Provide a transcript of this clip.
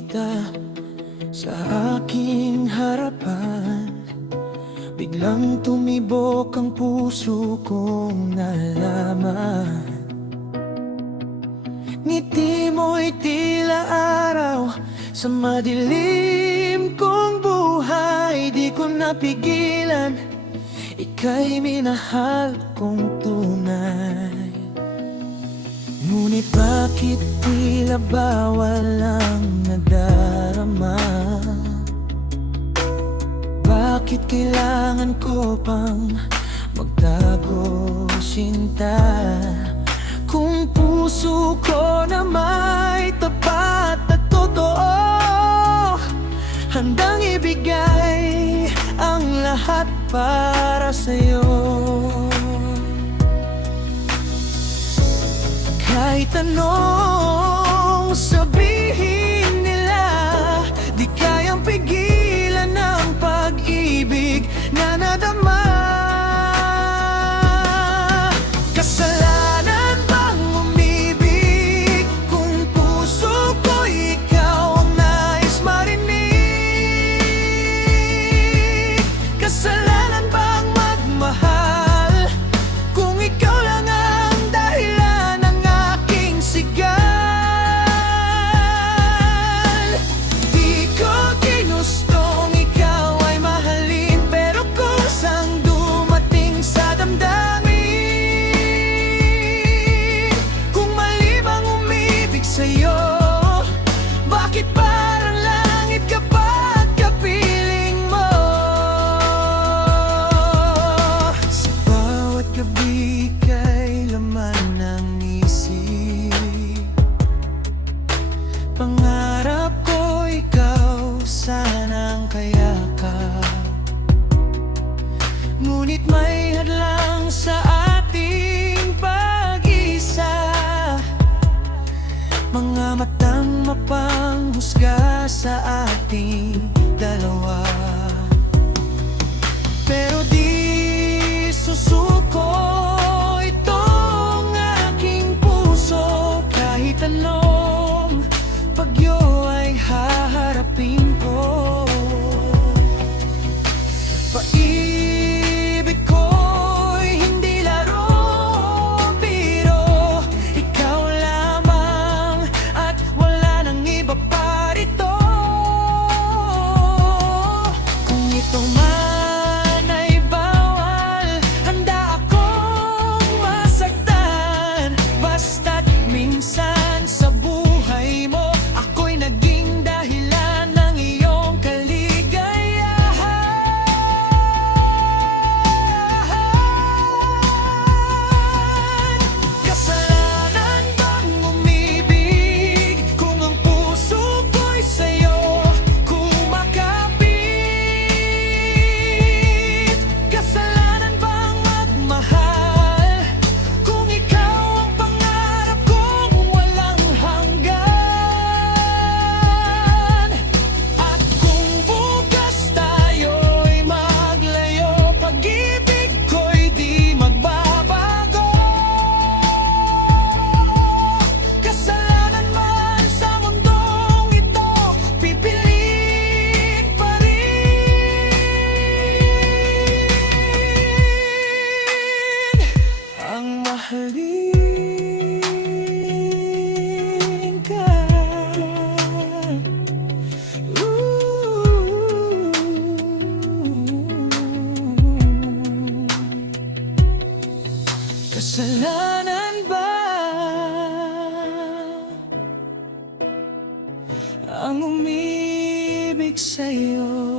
kita sa aking harapan, biglang tumibok ang puso kong nalaman. Ngiti mo'y tila araw sa madilim kong buhay. Di ko napigilan, ika'y minahal kong tunay. Ngunit bakit tila bawal ang nadarama? Bakit kailangan ko pang magtago, sinta? Kung puso ko na may tapat at totoo, handang ibigay ang lahat para sa'yo. Kahit anong sabihin nila, di kayang pigilan ang pag-ibig na nadama. Kasalanan bang umibig kung puso ko'y ikaw ang nais marinig? Kasalanan bang magmahal kung ikaw lang ang dahilan ng aking sigal? Di ko ginustong ikaw ay mahalin, pero kusang dumating sa damdamin. Kung mali bang umibig sa'yo, bakit parang langit kapag kapiling mo? Sa bawat gabi kay laman ng isip, pangarap ko ikaw sanang kayakap. Ngunit may hadlang sa ating pag-isa, mga matang mapanghusga sa ating dalawa. Pero di susuko itong aking puso, kahit anong bagyo ay haharapin ko. Pag-ibig ko'y hindi laro, biro, ikaw lamang at wala nang iba pa rito. Kung ito man ay bawal, handa akong masaktan. Basta't minsan sa buhay mo, ako'y naging dahilan ng iyong kaligayahan. Kasalanan bang umibig kung ang puso ko'y sa'yo kumakapit? Kasalanan bang magmahal kung ikaw ang pangarap kong walang hanggan? At kung bukas tayo'y maglayo, pag-ibig ko'y di magbabago. Kasalanan man sa mundong ito, pipilit pa rin ang mahalin ka. Kasalanan ba ang umibig sa'yo?